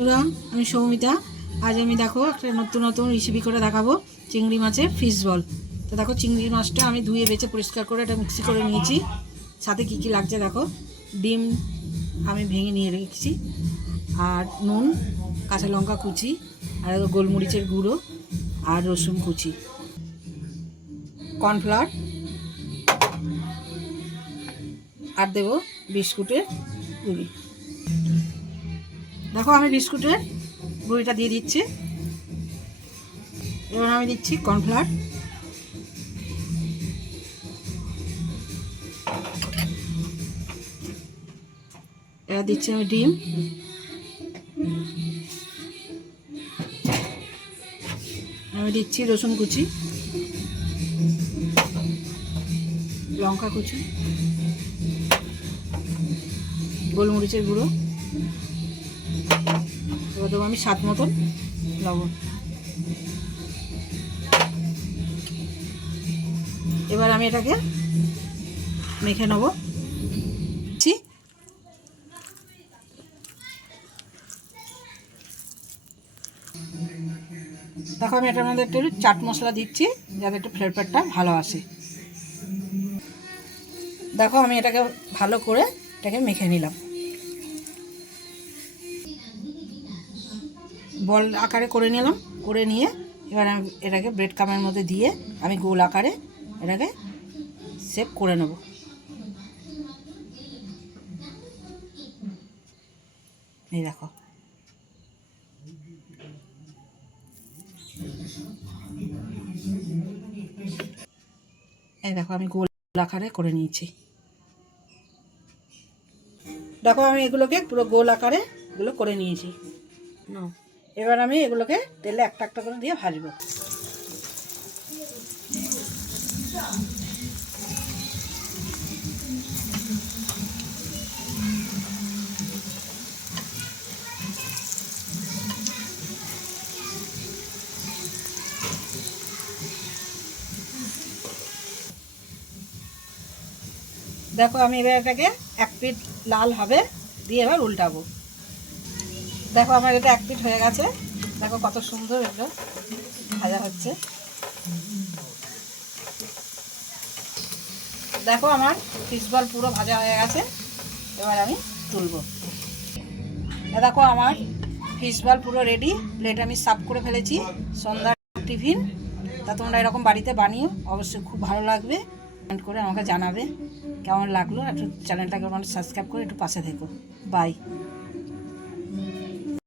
বন্ধুরা, আমি সৌমিতা। আজ আমি দেখো একটা নতুন নতুন রেসিপি করে দেখাবো, চিংড়ি মাছের ফিশ বল তো দেখো, চিংড়ি মাছটা আমি ধুয়ে বেছে পরিষ্কার করে এটা মিক্সি করে নিয়েছি। সাথে কি কি লাগছে দেখো? ডিম আমি ভেঙে নিয়ে রেখেছি। আর নুন, কাঁচা লঙ্কা কুচি, আর গোলমরিচের গুঁড়ো, আর রসুন কুচি। কর্নফ্লাওয়ার আর দেবো বিস্কুটের গুঁড়ি। দেখো আমি বিস্কুটের গুঁড়িটা দিয়ে দিচ্ছি। এবার আমি দিচ্ছি কর্নফ্লাওয়ার। এবার দিচ্ছি আমি ডিম। আমি দিচ্ছি রসুন কুচি। লঙ্কা কুচি। গোলমরিচের গুঁড়ো। এবার দেবো আমি স্বাদ মতন লবণ। এবার আমি এটাকে মেখে নেব। দেখো আমি এটার মধ্যে একটু চাট মশলা দিচ্ছি, যাতে একটু ফ্লেভারটা ভালো আসে। দেখো আমি এটাকে ভালো করে এটাকে মেখে নিলাম। বল আকারে করে নিলাম, করে নিয়ে এবার আমি এটাকে ব্রেড কামের মধ্যে দিয়ে আমি গোল আকারে এটাকে সেভ করে নেব। এই দেখো। এই দেখো আমি গোল আকারে করে নিয়েছি। দেখো আমি এগুলোকে পুরো গোল আকারে এগুলো করে নিয়েছি। নাও। এবার আমি এগুলোকে তেলে একটা একটা করে দিয়ে ভাজবো। দেখো আমি এবার এটাকে এক পিট লাল হবে, দিয়ে এবার উল্টাবো। দেখো আমার এটা এক হয়ে গেছে। দেখো কত সুন্দর এগুলো ভাজা হচ্ছে। দেখো আমার ফিশ বল পুরো ভাজা হয়ে গেছে। এবার আমি তুলবো। দেখো আমার ফিশ বল পুরো রেডি প্লেট আমি সার্ভ করে ফেলেছি। সন্ধ্যার টিফিন। তা তোমরা এরকম বাড়িতে বানিও। অবশ্যই খুব ভালো লাগবে। কমেন্ট করে আমাকে জানাবে। কেমন লাগল? একটু চ্যানেলটাকে সাবস্ক্রাইব করে একটু পাশে থেকো। বাই